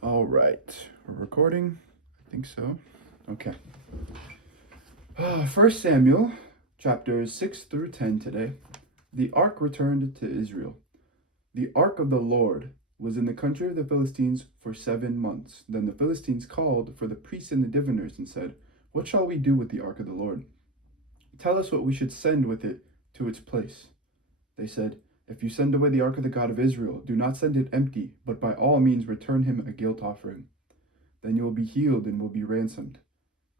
All right, we're recording. I think so. Okay. First Samuel, chapters 6 through 10 today. The ark returned to Israel. The ark of the Lord was in the country of the Philistines for 7 months. Then the Philistines called for the priests and the diviners and said, "What shall we do with the ark of the Lord? Tell us what we should send with it to its place." They said, "If you send away the ark of the God of Israel, do not send it empty, but by all means return him a guilt offering. Then you will be healed and will be ransomed.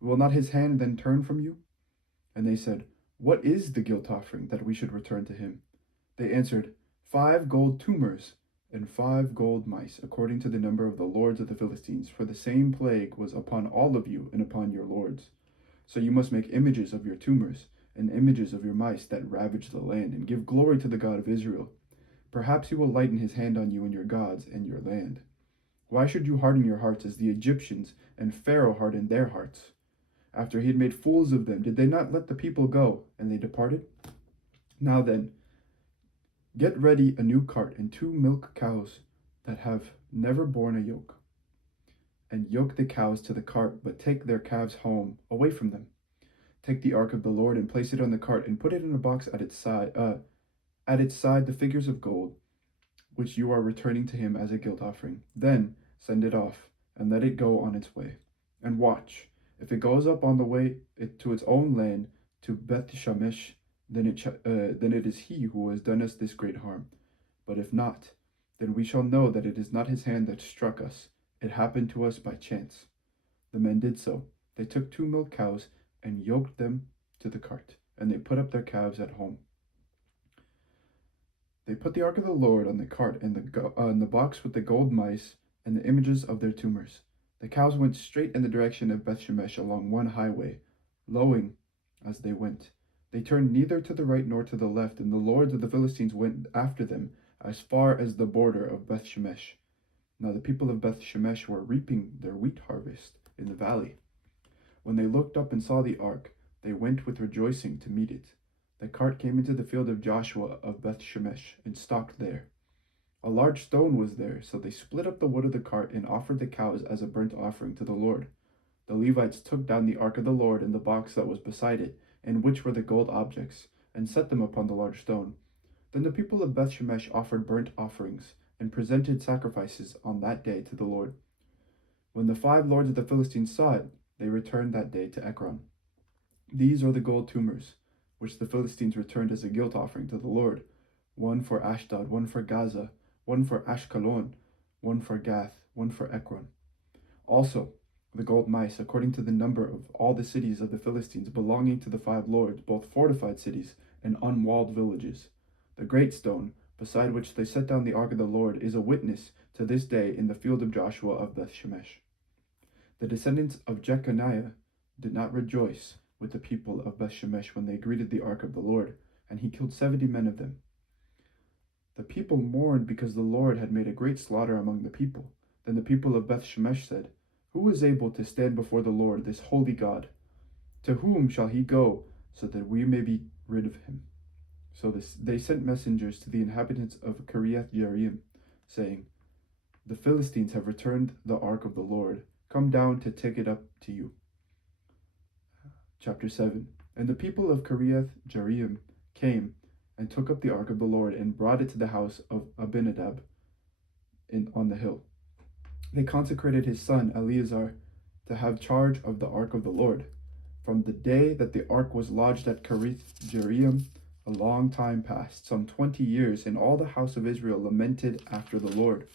Will not his hand then turn from you?" And they said, "What is the guilt offering that we should return to him?" They answered, 5 gold tumors and 5 gold mice, according to the number of the lords of the Philistines, for the same plague was upon all of you and upon your lords. So you must make images of your tumors and images of your mice that ravage the land, and give glory to the God of Israel. Perhaps he will lighten his hand on you and your gods and your land. Why should you harden your hearts as the Egyptians and Pharaoh hardened their hearts? After he had made fools of them, did they not let the people go, and they departed? Now then, get ready a new cart and 2 milk cows that have never borne a yoke, and yoke the cows to the cart, but take their calves home, away from them. Take the ark of the Lord and place it on the cart, and put it in a box at its side. The figures of gold, which you are returning to him as a guilt offering. Then send it off, and let it go on its way. And watch. If it goes up on the way to its own land, to Beth Shemesh, then it is he who has done us this great harm. But if not, then we shall know that it is not his hand that struck us. It happened to us by chance. The men did so. They took 2 milk cows and yoked them to the cart, and they put up their calves at home. They put the ark of the Lord on the cart and the box with the gold mice and the images of their tumors. The cows went straight in the direction of Beth Shemesh along one highway, lowing as they went. They turned neither to the right nor to the left, and the lords of the Philistines went after them as far as the border of Beth Shemesh. Now the people of Beth Shemesh were reaping their wheat harvest in the valley. When they looked up and saw the ark, they went with rejoicing to meet it. The cart came into the field of Joshua of Beth Shemesh and stopped there. A large stone was there, so they split up the wood of the cart and offered the cows as a burnt offering to the Lord. The Levites took down the ark of the Lord and the box that was beside it, in which were the gold objects, and set them upon the large stone. Then the people of Beth Shemesh offered burnt offerings and presented sacrifices on that day to the Lord. When the 5 lords of the Philistines saw it, they returned that day to Ekron. These are the gold tumors, which the Philistines returned as a guilt offering to the Lord: one for Ashdod, one for Gaza, one for Ashkelon, one for Gath, one for Ekron. Also, the gold mice, according to the number of all the cities of the Philistines belonging to the 5 lords, both fortified cities and unwalled villages. The great stone, beside which they set down the ark of the Lord, is a witness to this day in the field of Joshua of Beth Shemesh. The descendants of Jeconiah did not rejoice with the people of Beth Shemesh when they greeted the ark of the Lord, and he killed 70 men of them. The people mourned because the Lord had made a great slaughter among the people. Then the people of Beth Shemesh said, "Who is able to stand before the Lord, this holy God? To whom shall he go so that we may be rid of him?" So they sent messengers to the inhabitants of Kiriath Jearim, saying, "The Philistines have returned the ark of the Lord. Come down to take it up to you." Chapter 7. And the people of Kiriath Jearim came and took up the ark of the Lord and brought it to the house of Abinadab on the hill. They consecrated his son Eleazar to have charge of the ark of the Lord. From the day that the ark was lodged at Kiriath Jearim, a long time passed, some 20 years, and all the house of Israel lamented after the Lord.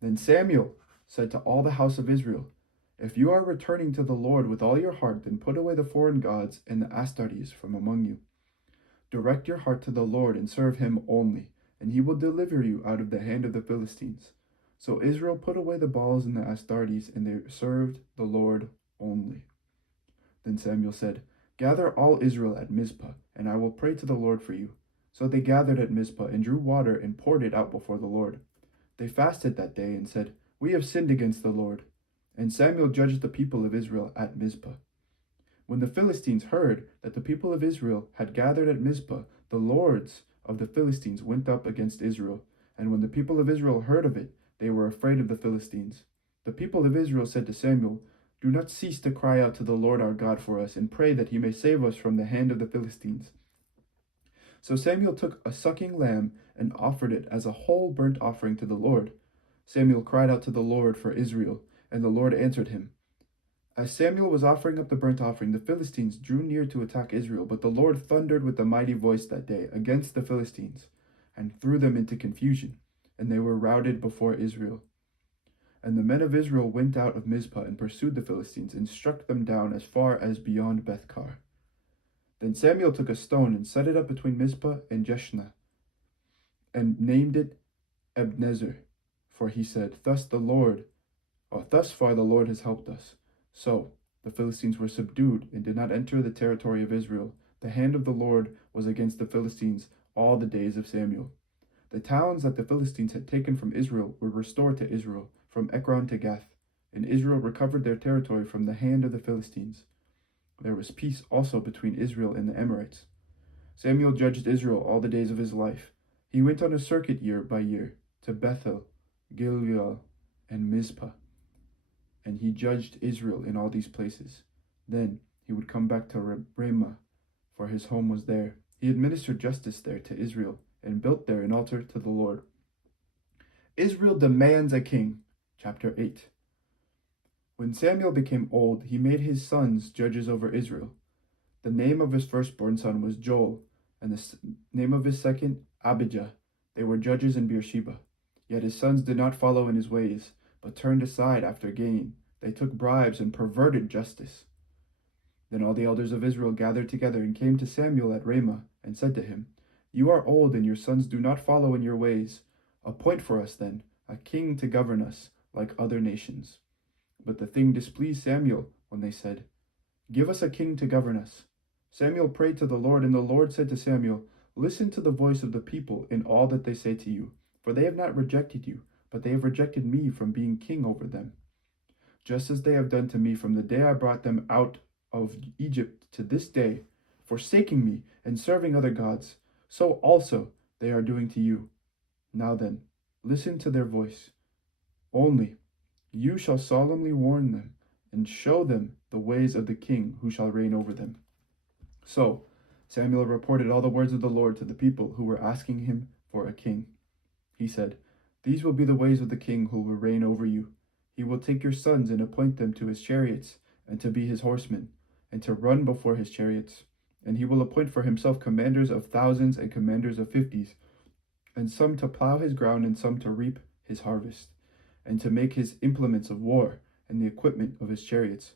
Then Samuel said to all the house of Israel, "If you are returning to the Lord with all your heart, then put away the foreign gods and the Astartes from among you. Direct your heart to the Lord and serve him only, and he will deliver you out of the hand of the Philistines." So Israel put away the Baals and the Astartes, and they served the Lord only. Then Samuel said, "Gather all Israel at Mizpah, and I will pray to the Lord for you." So they gathered at Mizpah and drew water and poured it out before the Lord. They fasted that day and said, "We have sinned against the Lord." And Samuel judged the people of Israel at Mizpah. When the Philistines heard that the people of Israel had gathered at Mizpah, the lords of the Philistines went up against Israel. And when the people of Israel heard of it, They were afraid of the Philistines. The people of Israel said to Samuel, "Do not cease to cry out to the Lord our God for us, and pray that he may save us from the hand of the Philistines." So Samuel took a sucking lamb and offered it as a whole burnt offering to the Lord. Samuel cried out to the Lord for Israel, and the Lord answered him. As Samuel was offering up the burnt offering, the Philistines drew near to attack Israel, but the Lord thundered with a mighty voice that day against the Philistines, and threw them into confusion, and they were routed before Israel. And the men of Israel went out of Mizpah and pursued the Philistines, and struck them down as far as beyond Bethkar. Then Samuel took a stone and set it up between Mizpah and Jeshna, and named it Ebenezer, for he said, thus far the Lord has helped us. So the Philistines were subdued and did not enter the territory of Israel. The hand of the Lord was against the Philistines all the days of Samuel. The towns that the Philistines had taken from Israel were restored to Israel, from Ekron to Gath, and Israel recovered their territory from the hand of the Philistines. There was peace also between Israel and the Amorites. Samuel judged Israel all the days of his life. He went on a circuit year by year to Bethel, Gilgal, and Mizpah, and he judged Israel in all these places. Then he would come back to Ramah, for his home was there. He administered justice there to Israel, and built there an altar to the Lord. Israel demands a king. Chapter 8. When Samuel became old, he made his sons judges over Israel. The name of his firstborn son was Joel, and the name of his second, Abijah. They were judges in Beersheba. Yet his sons did not follow in his ways, but turned aside after gain. They took bribes and perverted justice. Then all the elders of Israel gathered together and came to Samuel at Ramah, and said to him, You are old, and your sons do not follow in your ways. Appoint for us, then, a king to govern us, like other nations. But the thing displeased Samuel when they said, Give us a king to govern us. Samuel prayed to the Lord, and the Lord said to Samuel, Listen to the voice of the people in all that they say to you, for they have not rejected you, but they have rejected me from being king over them, just as they have done to me from the day I brought them out of Egypt to this day, forsaking me and serving other gods. So also they are doing to you. Now then, listen to their voice. Only you shall solemnly warn them, and show them the ways of the king who shall reign over them. So Samuel reported all the words of the Lord to the people who were asking him for a king. He said, These will be the ways of the king who will reign over you. He will take your sons and appoint them to his chariots, and to be his horsemen, and to run before his chariots. And he will appoint for himself commanders of thousands and commanders of 50s, and some to plow his ground and some to reap his harvest, and to make his implements of war and the equipment of his chariots.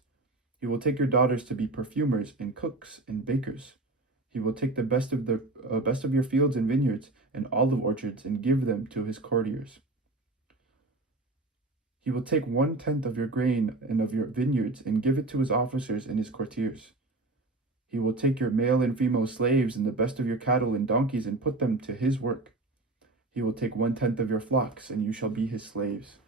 He will take your daughters to be perfumers and cooks and bakers. He will take the best of your fields and vineyards and olive orchards and give them to his courtiers. He will take 1/10 of your grain and of your vineyards and give it to his officers and his courtiers. He will take your male and female slaves and the best of your cattle and donkeys and put them to his work. He will take 1/10 of your flocks, and you shall be his slaves.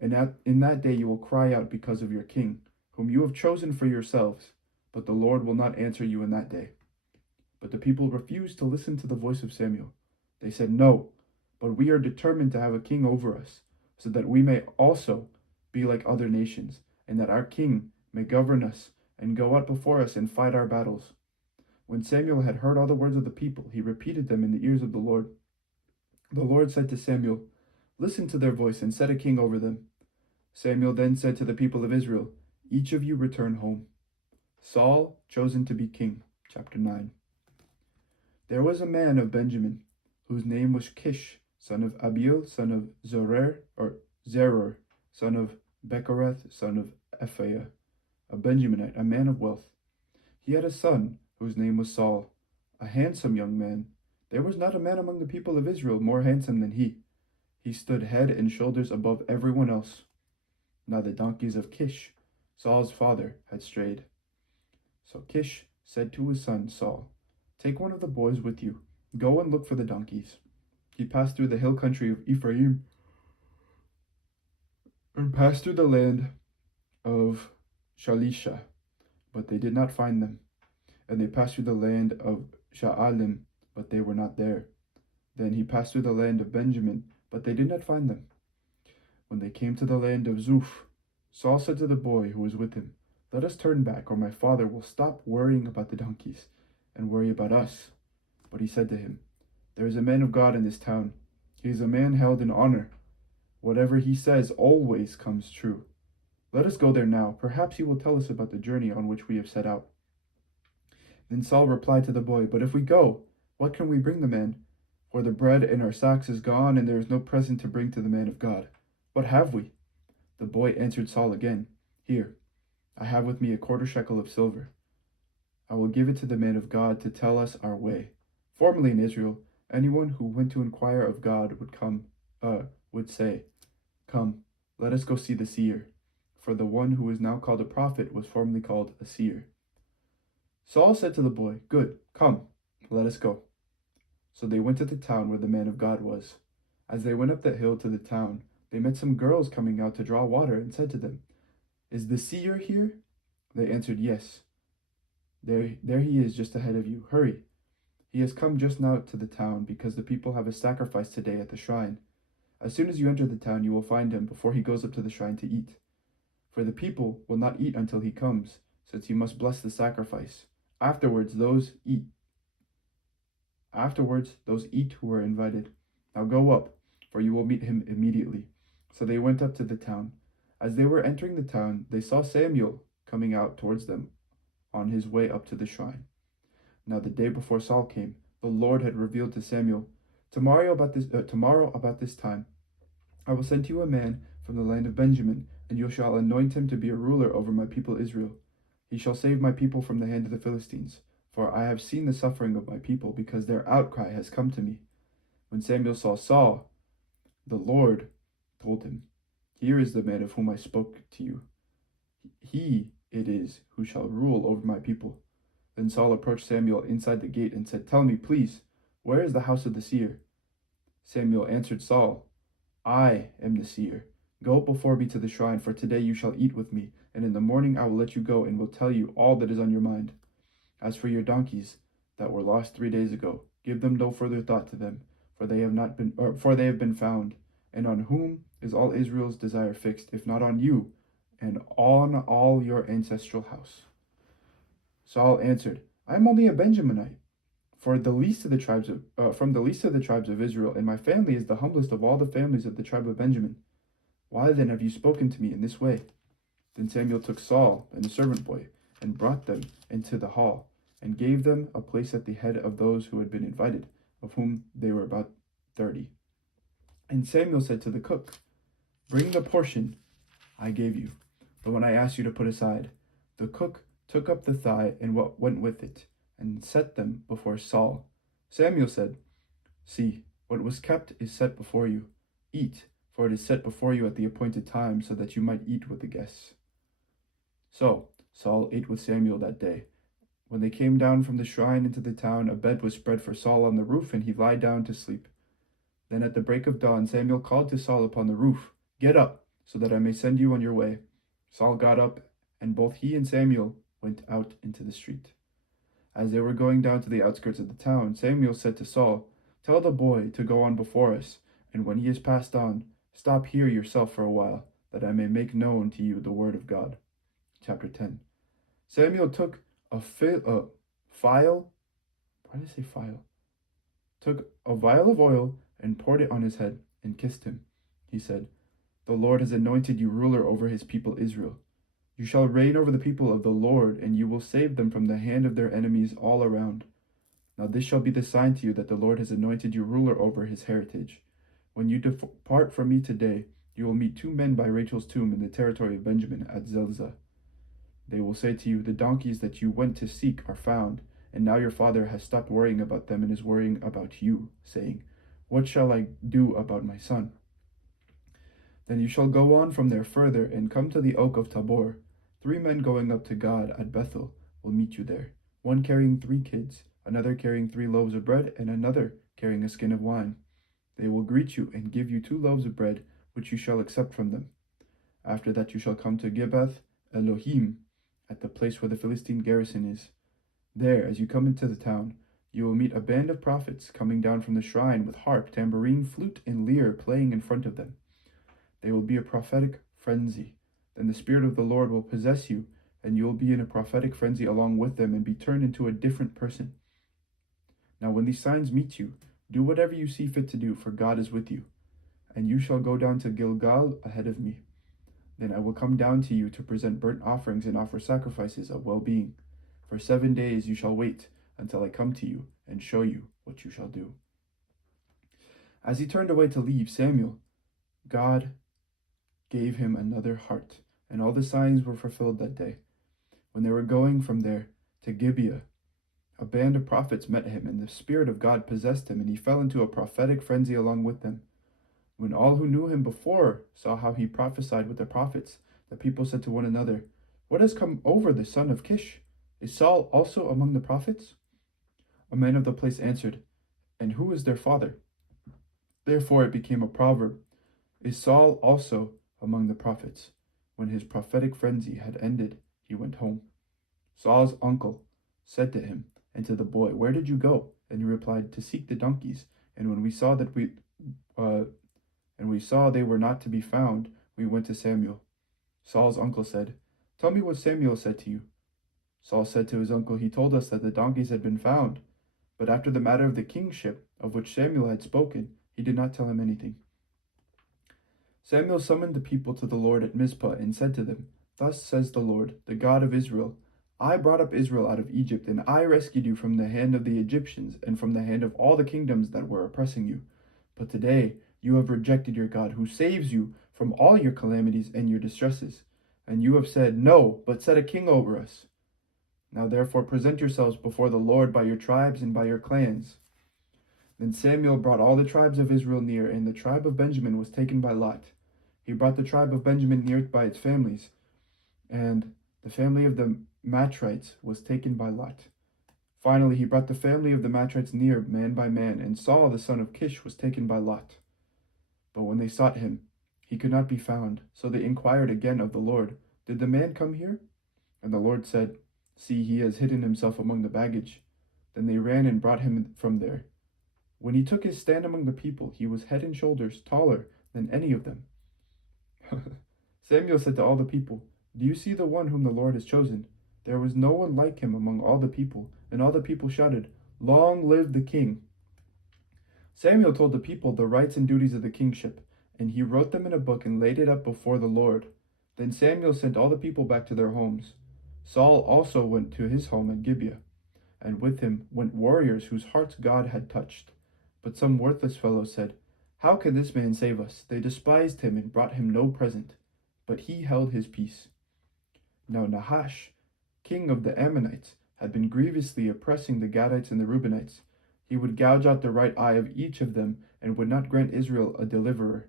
And in that day you will cry out because of your king, whom you have chosen for yourselves, but the Lord will not answer you in that day. But the people refused to listen to the voice of Samuel. They said, No, but we are determined to have a king over us, so that we may also be like other nations, and that our king may govern us and go out before us and fight our battles. When Samuel had heard all the words of the people, he repeated them in the ears of the Lord. The Lord said to Samuel, Listen to their voice and set a king over them. Samuel then said to the people of Israel, Each of you return home. Saul chosen to be king. Chapter 9. There was a man of Benjamin, whose name was Kish, son of Abiel, son of Zeror, son of Bechorath, son of Ephaiah, a Benjaminite, a man of wealth. He had a son, whose name was Saul, a handsome young man. There was not a man among the people of Israel more handsome than he. He stood head and shoulders above everyone else. Now the donkeys of Kish, Saul's father, had strayed. So Kish said to his son Saul, Take one of the boys with you. Go and look for the donkeys. He passed through the hill country of Ephraim and passed through the land of Shalisha, but they did not find them. And they passed through the land of Sha'alim, but they were not there. Then he passed through the land of Benjamin, but they did not find them. When they came to the land of Zuph, Saul said to the boy who was with him, "Let us turn back, or my father will stop worrying about the donkeys and worry about us." But he said to him, "There is a man of God in this town. He is a man held in honor. Whatever he says always comes true. Let us go there now. Perhaps he will tell us about the journey on which we have set out." Then Saul replied to the boy, "But if we go, what can we bring the man? For the bread in our sacks is gone, and there is no present to bring to the man of God. What have we?" The boy answered Saul again, "Here, I have with me a quarter shekel of silver. I will give it to the man of God to tell us our way. Formerly in Israel, anyone who went to inquire of God would say, 'Come, let us go see the seer.' For the one who is now called a prophet was formerly called a seer." Saul said to the boy, "Good, come, let us go." So they went to the town where the man of God was. As they went up the hill to the town, they met some girls coming out to draw water, and said to them, "Is the seer here?" They answered, "Yes. There he is just ahead of you. Hurry. He has come just now to the town, because the people have a sacrifice today at the shrine. As soon as you enter the town, you will find him before he goes up to the shrine to eat. For the people will not eat until he comes, since you must bless the sacrifice. Afterwards, those eat who are invited. Now go up, for you will meet him immediately." So they went up to the town. As they were entering the town, they saw Samuel coming out towards them on his way up to the shrine. Now the day before Saul came, the Lord had revealed to Samuel, tomorrow about this time, I will send to you a man from the land of Benjamin, and you shall anoint him to be a ruler over my people Israel. He shall save my people from the hand of the Philistines, for I have seen the suffering of my people, because their outcry has come to me." When Samuel saw Saul, the Lord told him, "Here is the man of whom I spoke to you. He it is who shall rule over my people." Then Saul approached Samuel inside the gate and said, "Tell me, please, where is the house of the seer?" Samuel answered Saul, "I am the seer. Go before me to the shrine, for today you shall eat with me, and in the morning I will let you go and will tell you all that is on your mind. As for your donkeys that were lost 3 days ago, give them no further thought to them, for they have been found. And on whom is all Israel's desire fixed, if not on you and on all your ancestral house?" Saul answered, "I am only a Benjaminite, from the least of the tribes of Israel, and my family is the humblest of all the families of the tribe of Benjamin. Why then have you spoken to me in this way?" Then Samuel took Saul and the servant boy and brought them into the hall, and gave them a place at the head of those who had been invited, of whom they were about 30. And Samuel said to the cook, "Bring the portion I gave you, the one I asked you to put aside." The cook took up the thigh and what went with it, and set them before Saul. Samuel said, "See, what was kept is set before you. Eat, for it is set before you at the appointed time, so that you might eat with the guests." So Saul ate with Samuel that day. When they came down from the shrine into the town, a bed was spread for Saul on the roof, and he lay down to sleep. Then at the break of dawn, Samuel called to Saul upon the roof, "Get up, so that I may send you on your way." Saul got up, and both he and Samuel went out into the street. As they were going down to the outskirts of the town, Samuel said to Saul, "Tell the boy to go on before us, and when he has passed on, stop here yourself for a while, that I may make known to you the word of God." Chapter 10. Samuel took a vial of oil and poured it on his head and kissed him. He said, "The Lord has anointed you ruler over his people Israel. You shall reign over the people of the Lord, and you will save them from the hand of their enemies all around. Now this shall be the sign to you that the Lord has anointed you ruler over his heritage. When you depart from me today, you will meet 2 men by Rachel's tomb in the territory of Benjamin at Zelzah. They will say to you, 'The donkeys that you went to seek are found,' and now your father has stopped worrying about them and is worrying about you, saying, 'What shall I do about my son?' Then you shall go on from there further and come to the oak of Tabor. 3 men going up to God at Bethel will meet you there, one carrying 3 kids, another carrying 3 loaves of bread, and another carrying a skin of wine. They will greet you and give you 2 loaves of bread, which you shall accept from them. After that you shall come to Gibeath Elohim, at the place where the Philistine garrison is. There, as you come into the town, you will meet a band of prophets coming down from the shrine with harp, tambourine, flute, and lyre playing in front of them. They will be a prophetic frenzy. Then the Spirit of the Lord will possess you, and you will be in a prophetic frenzy along with them and be turned into a different person. Now when these signs meet you, do whatever you see fit to do, for God is with you. And you shall go down to Gilgal ahead of me. Then I will come down to you to present burnt offerings and offer sacrifices of well-being. For 7 days you shall wait until I come to you and show you what you shall do." As he turned away to leave, Samuel, God gave him another heart, and all the signs were fulfilled that day. When they were going from there to Gibeah, a band of prophets met him, and the Spirit of God possessed him, and he fell into a prophetic frenzy along with them. When all who knew him before saw how he prophesied with the prophets, the people said to one another, "What has come over the son of Kish? Is Saul also among the prophets?" A man of the place answered, "And who is their father?" Therefore it became a proverb, "Is Saul also among the prophets?" When his prophetic frenzy had ended, he went home. Saul's uncle said to him and to the boy, "Where did you go?" And he replied, "To seek the donkeys. And when we saw they were not to be found, we went to Samuel." Saul's uncle said, "Tell me what Samuel said to you." Saul said to his uncle, "He told us that the donkeys had been found, but after the matter of the kingship, of which Samuel had spoken, he did not tell him anything." Samuel summoned the people to the Lord at Mizpah and said to them, "Thus says the Lord, the God of Israel, I brought up Israel out of Egypt, and I rescued you from the hand of the Egyptians and from the hand of all the kingdoms that were oppressing you. But today you have rejected your God, who saves you from all your calamities and your distresses. And you have said, 'No, but set a king over us.' Now therefore present yourselves before the Lord by your tribes and by your clans." Then Samuel brought all the tribes of Israel near, and the tribe of Benjamin was taken by lot. He brought the tribe of Benjamin near by its families, and the family of the Matrites was taken by lot. Finally, he brought the family of the Matrites near, man by man, and Saul the son of Kish was taken by lot. But when they sought him, he could not be found. So they inquired again of the Lord, "Did the man come here?" And the Lord said, "See, he has hidden himself among the baggage." Then they ran and brought him from there. When he took his stand among the people, he was head and shoulders taller than any of them. Samuel said to all the people, "Do you see the one whom the Lord has chosen? There was no one like him among all the people." And all the people shouted, "Long live the king!" Samuel told the people the rights and duties of the kingship, and he wrote them in a book and laid it up before the Lord. Then Samuel sent all the people back to their homes. Saul also went to his home at Gibeah, and with him went warriors whose hearts God had touched. But some worthless fellows said, "How can this man save us?" They despised him and brought him no present, but he held his peace. Now Nahash, king of the Ammonites, had been grievously oppressing the Gadites and the Reubenites. He would gouge out the right eye of each of them and would not grant Israel a deliverer.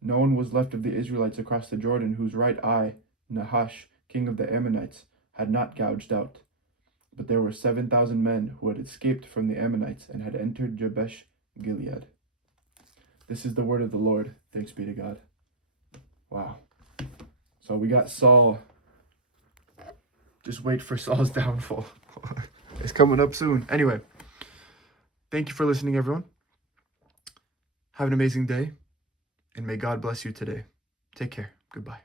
No one was left of the Israelites across the Jordan whose right eye Nahash, king of the Ammonites, had not gouged out. But there were 7,000 men who had escaped from the Ammonites and had entered Jabesh Gilead. This is the word of the Lord. Thanks be to God. Wow. So we got Saul. Just wait for Saul's downfall. It's coming up soon. Anyway, thank you for listening, everyone. Have an amazing day, and may God bless you today. Take care. Goodbye.